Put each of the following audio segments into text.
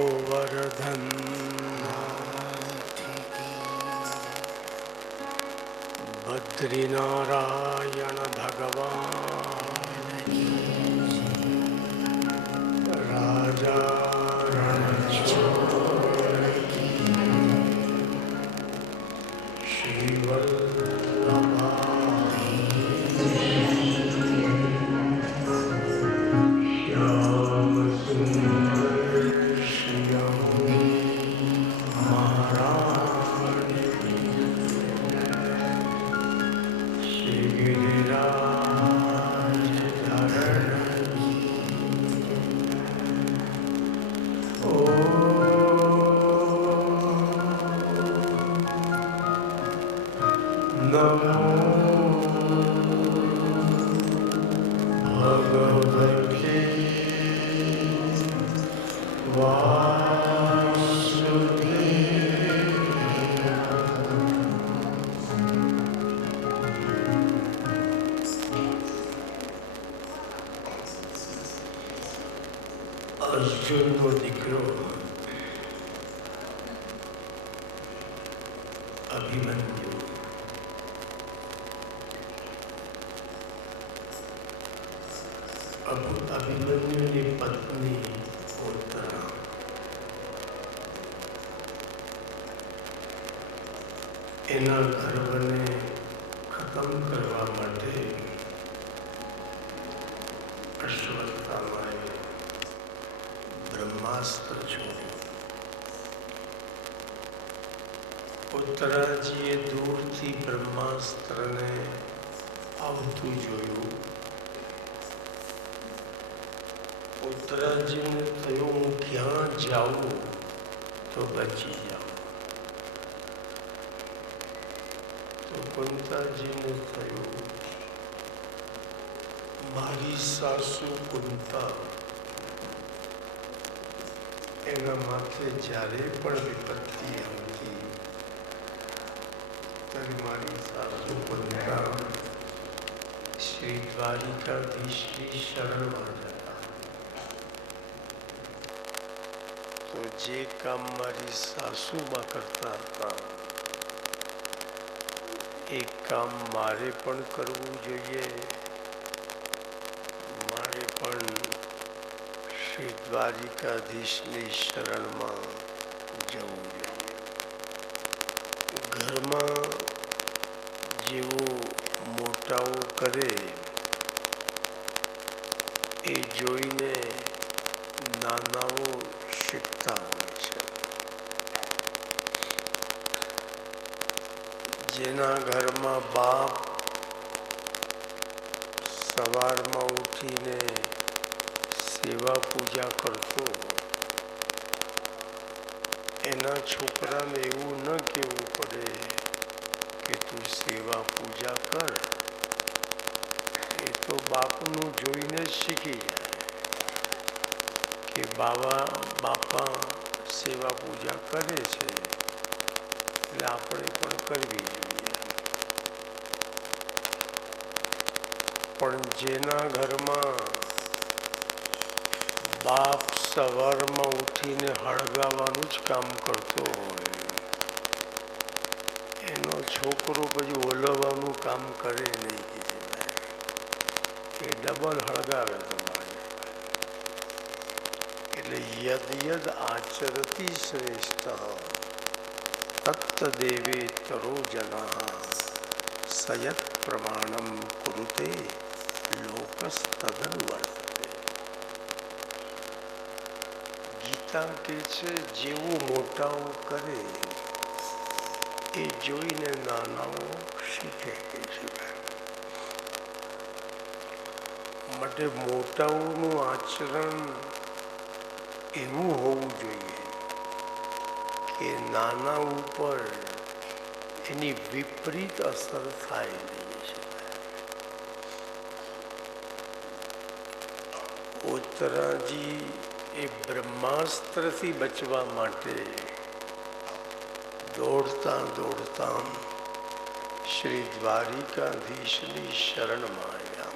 गोवर्धन बद्रीनारायण भगवान राजा रणछोड़ श्रीवल्लभा श्याम सुंदर श्याम महारानी श्री गिरिराज धरण नमो भगवते अर्जुनનો દીકરો અભિમન્યુ અભિમન્યુની પત્ની ઉત્તરા એના ગર્ભને ખતમ કરવા માટે અશ્વત્થામાએ બ્રહ્માસ્ત્ર છોડ્યું. ઉત્તરાજીએ દૂરથી બ્રહ્માસ્ત્રને આવતું જોયું. ઉત્તરાજીને થયું હું ક્યાં જાઉં તો બચી જાઉં. તો કુંતાજીને થયું મારી સાસુ કુંતા એના માથે જ્યારે પણ વિપત્તિ આવતી ત્યારે મારી સાસુ કુંતા શ્રી દ્વારિકાધીશની શરણમાં જતા. તો જે કામ મારી સાસુમાં કરતા હતા એ કામ મારે પણ કરવું જોઈએ. મારે પણ શ્રી દ્વારિકાધીશની શરણમાં જવું જોઈએ. ઘરમાં જેવું મોટાઓ કરે એ જોઈને નાનાઓ શીખતા હોય છે. જેના ઘરમાં બાપ સવારમાં ઉઠીને સેવા પૂજા કરતો એના છોકરાને એવું ન કહેવું પડે કે તું સેવા પૂજા કર. એ તો બાપનું જોઈને જ શીખી જાય કે બાપા સેવા પૂજા કરે છે એટલે આપણે પણ કરવી જોઈએ. પણ જેના ઘરમાં બાપ સવારમાં ઉઠીને હળગાવાનું જ કામ કરતો હોય એનો છોકરો પછી ઓલવવાનું કામ કરે નહીં. એ ડબલ હળગાવે તમારે. એટલે યદ યદ આચરતી શ્રેષ્ઠ તત્તદેવે તરો જના સયત પ્રમાણમ કુરુતે લોકસ્તદનુવર્તતે. ગીતા કહે છે જેવું મોટાઓ કરે એ જોઈને નાનાઓ શીખે કે છે. માટે મોટાઓનું આચરણ એવું હોવું જોઈએ કે નાના ઉપર એની વિપરીત અસર થાય નહીં. ઉત્તરાજી એ બ્રહ્માસ્ત્રથી બચવા માટે દોડતા દોડતા શ્રી દ્વારિકાધીશની શરણમાં આવ્યા.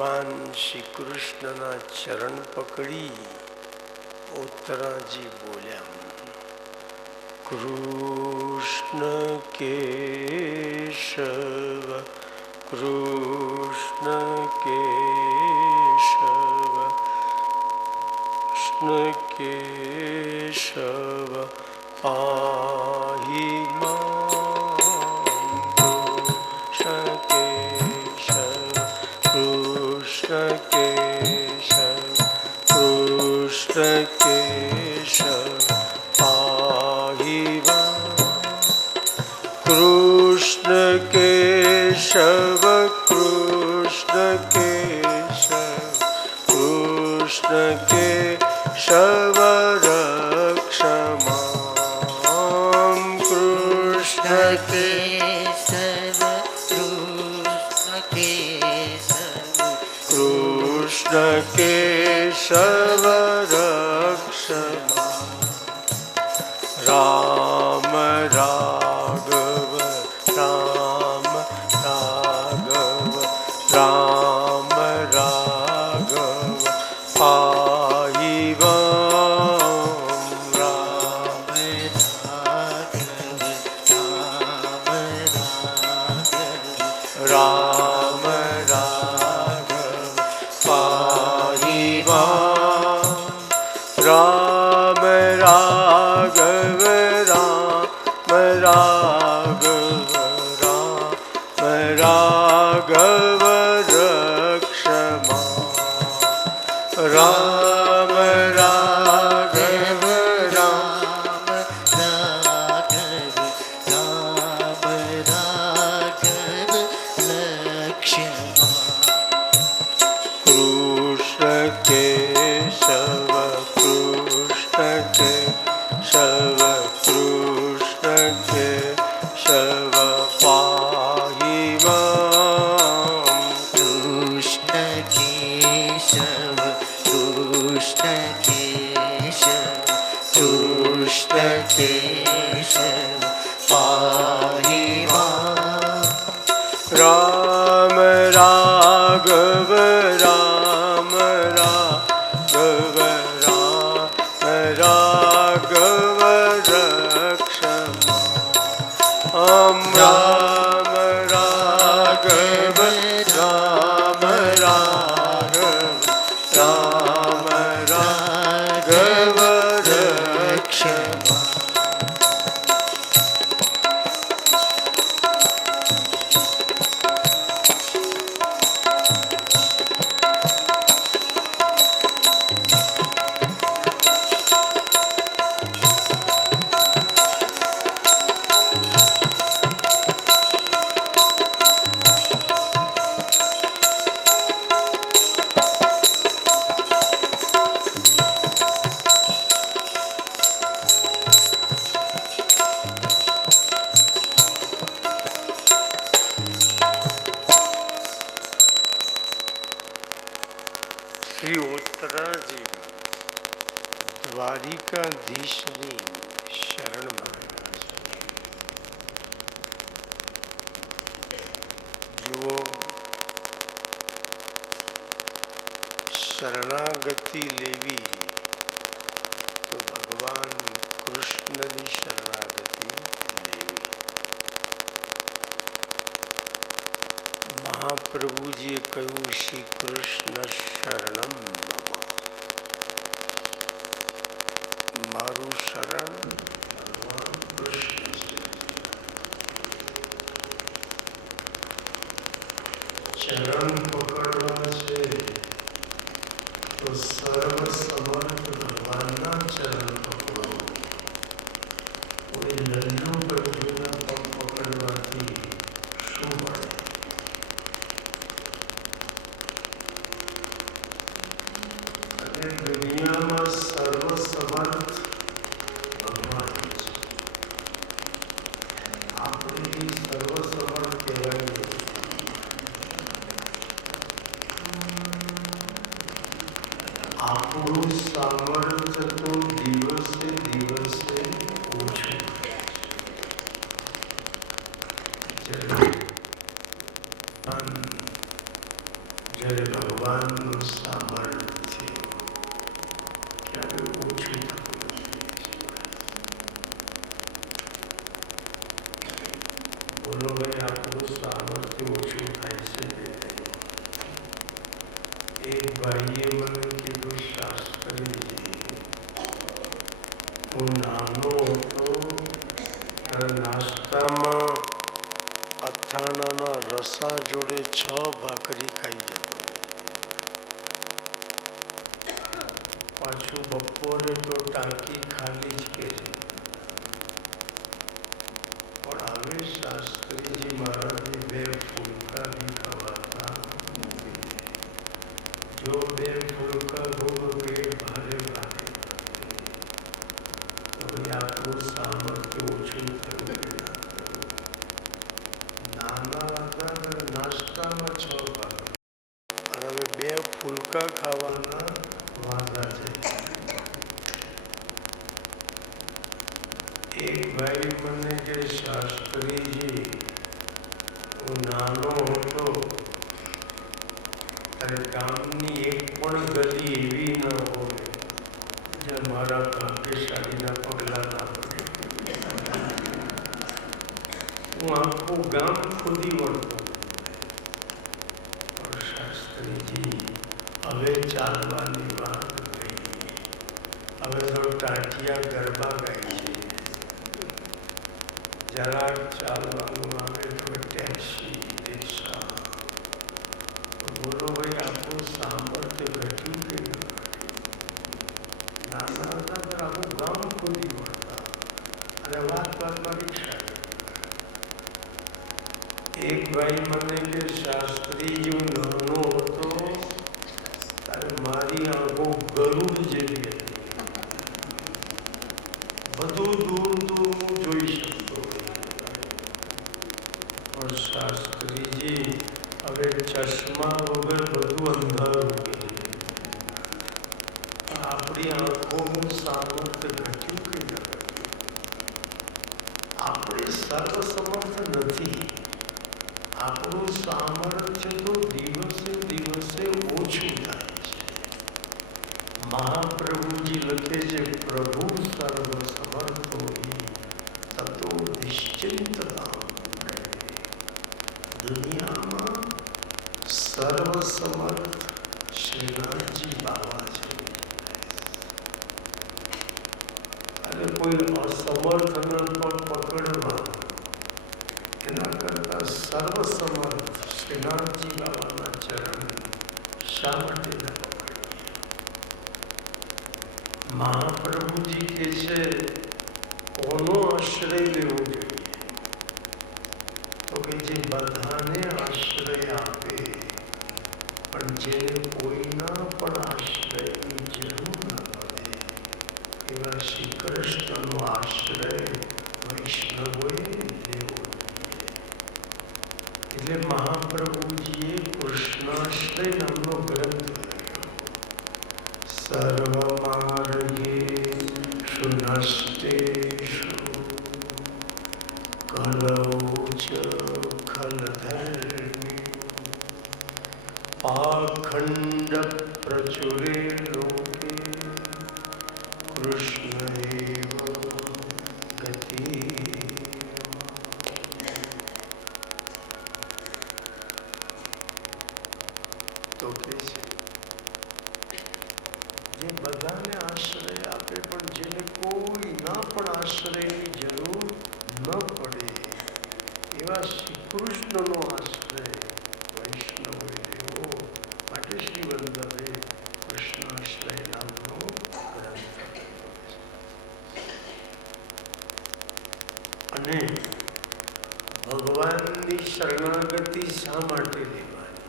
ભગવાન શ્રી કૃષ્ણના ચરણ પકડી ઉત્તરાજી બોલ્યા, કૃષ્ણ કેશવ કૃષ્ણ કેશવ કૃષ્ણ કેશવ પાહિ માં કૃષ્ણ કેશવ કૃષ્ણ કેશવ પાહિ માં કૃષ્ણ કેશવ કૃષ્ણ કેશવ કૃષ્ણ કેશવ રક્ષ માં કૃષ્ણ કેશવ કૃષ્ણ કેશવ કૃષ્ણ કેશવ રક્ષ રામ રાઘવ રામ રાઘવ રામ રાઘવ પાહિ માં રામ રામ રાઘવ પાહિ માં રામ રાઘવ રામ રાઘવ રામ રાઘવ રક્ષ માં રામ રાઘવ રામ કૃષ્ણ કેશવ કૃષ્ણ કેશવ કૃષ્ણ કેશવ પાહિ માં કૃષ્ણ કેશવ કૃષ્ણ કેશવ કૃષ્ણ કેશવ પાહિ માં રામ રાઘવ રામ રાઘવ રામ રાઘવ રક્ષ માં રામ રાઘવ રામ રાઘવ રામ રાઘવ રક્ષ માં શ્રી ઉત્તરાજી દ્વારિકાધીશની શરણમાં જુઓ, શરણાગતિ લેવી તો ભગવાન કૃષ્ણની શરણાગતિ લેવી. મહાપ્રભુજીએ કહ્યું, શ્રી કૃષ્ણ શરણમ મમ, મારું શરણ ભગવાન કૃષ્ણ છે. ચરણ પકડવા છે તો સર્વ સમર્થ ભગવાનના ચરણ પકડો. કોઈ લલ્લુ પ્રભુના પગ પકડવાથી શું મળે? અને દુનિયામાં સર્વ સમર્થ ભગવાન છે. આપણે સર્વ સમર્થ કહેવાય. આપણું સામર્થ્ય તો દિવસે દિવસે ઓછું. જ્યારે ભગવાન બોલો ભાઈ આપણું સામર્થ્ય ઓછું થાય છે કે નહીં? એક ભાઈએ મને કીધું, શાસ્ત્રીજી, હું નાનો હતો ત્યારે નાસ્તામાં અથાણાના રસા જોડે 6 ભાખરી ખાઈ જતો. પાછું બપોરે તો ટાંકી ખાલી જ કે છે. પણ હવે શાસ્ત્રીજી મારાથી 2 ફૂલકા બી ખવાતા નથી. જો 2 ફૂલકા ખોલો પેટ ભારે ભારે. તો આપણું સામર્થ્ય ઓછું થયું. નાના હતા નાસ્તામાં 6 ભાખરી અને હવે 2 ફૂલકા ખાવાના વાંધા છે. એક ભાઈ મને કે, શાસ્ત્રીજી, હું નાનો હતો ત્યારે ગામની એક પણ ગલી એવી ન હોય જ્યાં મારા ભાગ્યશાળીના પગલાં ના પડે. હું આખું ગામ ખોદી વળતો. પણ શાસ્ત્રીજી, હવે ચાલવાની વાત ગઈ. હવે તો ટાંટિયા ગરબા ગાય છે. જરાક ચાલવાનું આવે તો ટેક્સી, રિક્ષા. બોલો ભાઈ આપણું સામર્થ્ય ઘટ્યું કે ન ઘટ્યું? નાના હતા ત્યારે આખું ગામ ખોદી વળતા અને વાતમાં રિક્ષા. એક ભાઈ મને કે, શાસ્ત્રીજી, હું નાનો હતો ત્યારે મારી આંખો ગરુડ જેવી હતી. બધું દૂર દૂર હું જોઈ શકતો. પણ શાસ્ત્રીજી, હવે ચશ્મા વગર બધું અંધારું છે. આપણી આંખોનું સામર્થ્ય ઘટ્યું કે ન ઘટ્યું? આપણે સર્વસમર્થ નથી. આપણું સામર્થ્ય તો દિવસે દિવસે ઓછું થાય છે. મહાપ્રભુજી લખે છે, પ્રભુ સર્વ સમર્થો તતો નિશ્ચિંતતા. દુનિયામાં સર્વસમર્થ શ્રીનાથજી બાબા છે. અને કોઈ અસમર્થને પણ પકડવાનું, એના કરતા સર્વસમર્થ શ્રીનાથજી બાબાના ચરણ શા માટે ન પકડીએ? મહાપ્રભુજી કહે છે, કોનો આશ્રય લેવો જોઈએ? તો કે જે બધાને આશ્રય આપે પણ જેને કોઈના પણ આશ્રયની જરૂર ન પડે એવા શ્રી કૃષ્ણનો આશ્રય વૈષ્ણવોએ લેવો જોઈએ. એટલે મહાપ્રભુજીએ કૃષ્ણાશ્રય નામનો ગ્રંથ લખ્યો. સર્વમાર્ગે શુનસ્તેષુ કલૌચ ખલધર્મી પાખંડ પ્રચુરે લોકે કૃષ્ણૈવ ગતિ. તો કે છે, જે બધાને આશ્રય આપે પણ જેને કોઈના પણ આશ્રયની જરૂર ન પડે એવા શ્રી કૃષ્ણનો આશ્રય વૈષ્ણવોએ લેવો. માટે શ્રી વલ્લભે કૃષ્ણાશ્રય નામનો ગ્રંથ. અને ભગવાનની શરણાગતિ શા માટે લેવાની?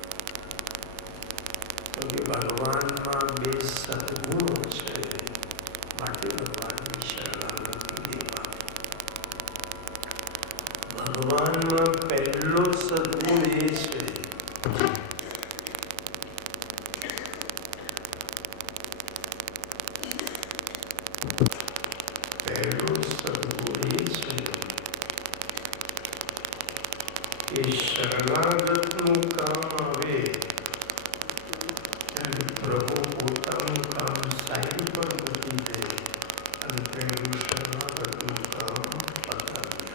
તો કે ભગવાનમાં 2 સદગુણો છે, માટે ભગવાનની શરણાગતિ લેવાની. ભગવાનમાં પહેલો સદગુણ એ છે કે શરણાગતનું કામ આવે ત્યારે પ્રભુ પોતાનું કામ સાઈડ પર મૂકી દે અને પહેલું શરણાગતનું કામ પતાવી.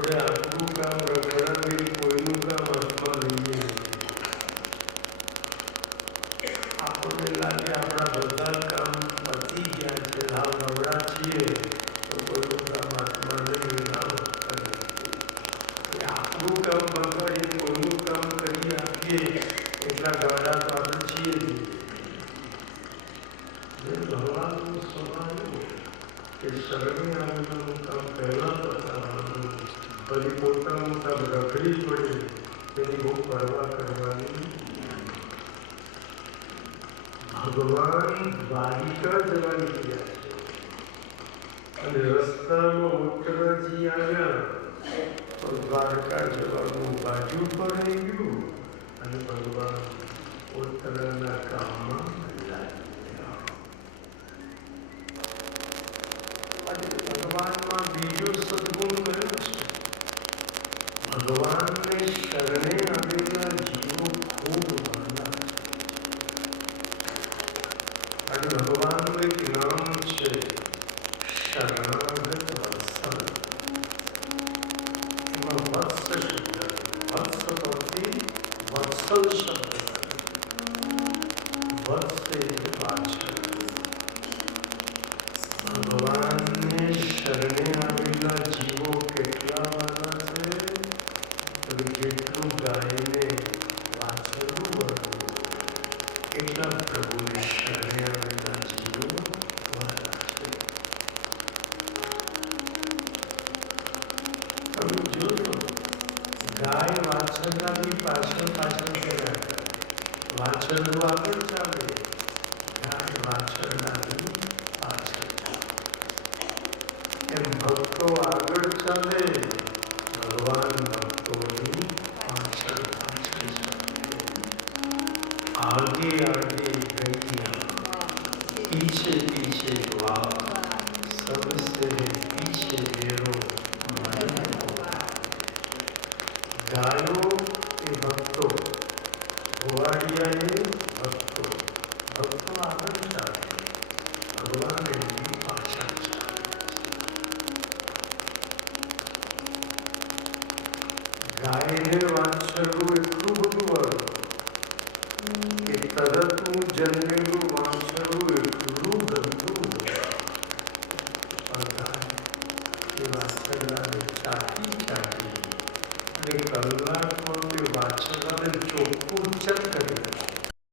આપણે આપણું કામ રગડાવી કોઈનું કામ હાથમાં લઈએ. આપણને લાગે આપણા બધા કામ પતી ગયા છે, હાવ નવરા છીએ, તો કોઈનું કામ હાથમાં લઈએ ના કરીએ. આપણું કામ બગાડીએ કોઈનું કામ કરી આપીએ એટલા ગાડા તો આપણે છીએ જ. ભગવાનનો સ્વભાવ કે શરણે આવેલું કામ પહેલાં પતાવવાનું, પછી પોતાનું કામ રખડી પડે તેની બહુ પરવા કરવાની. ભગવાન દ્વારિકા જવા નીકળ્યા છે અને રસ્તામાં ઉત્તરાજી આવ્યા તો દ્વારકા જવાનું બાજુ પડી ગયું અને ભગવાન ઉત્તરાના કામમાં ભગવાનમાં બીજો સદગુણ કયો છે? ભગવાનને શરણે આવેલા જીવો ખૂબ વહાલા છે. અને ભગવાનનું એક નામ છે શરણાગત વત્સલ. એમાં વત્સ શબ્દ, વત્સ પરથી વત્સલ શબ્દ, વત્સ એટલે પાછળ. ભગવાનને શરણે આવેલા જીવો કેટલા વાલા છે? જેટલું ગાયને વાછરડું વળવું એટલા પ્રભુને શરણે આવેલા જીવો વાલા છે. તમે જોજો, ગાય વાછરડાની પાછળ પાછળ કર્યા કરે, વાછરડું આગળ ચાલે, ગાય વાછરડાની પાછળ ચાલે. એમ ભક્તો આગળ ચાલે, ભગવાન ભક્તોની પાછળ પાછળ ચાલે. आगे आगे गैया पीछे पीछे द्वार, सबसे पीछे मेरो मन. गायो એ ભક્તો, ગોવાળિયા એ ભક્તો, ભક્તો આગળ ચાલે, ભગવાન એમની પાછળ ચાલે. ગાયને વાછરડું એટલું બધું વાળું કે તરતનું જન્મેલું વાછરડું એટલું ગંદું, પણ ગાય એ વાછરડાને ચાટી ચાટી અને કલાકમાં તે વાછરડાને ચોખ્ખું ચટ કરી નાખે.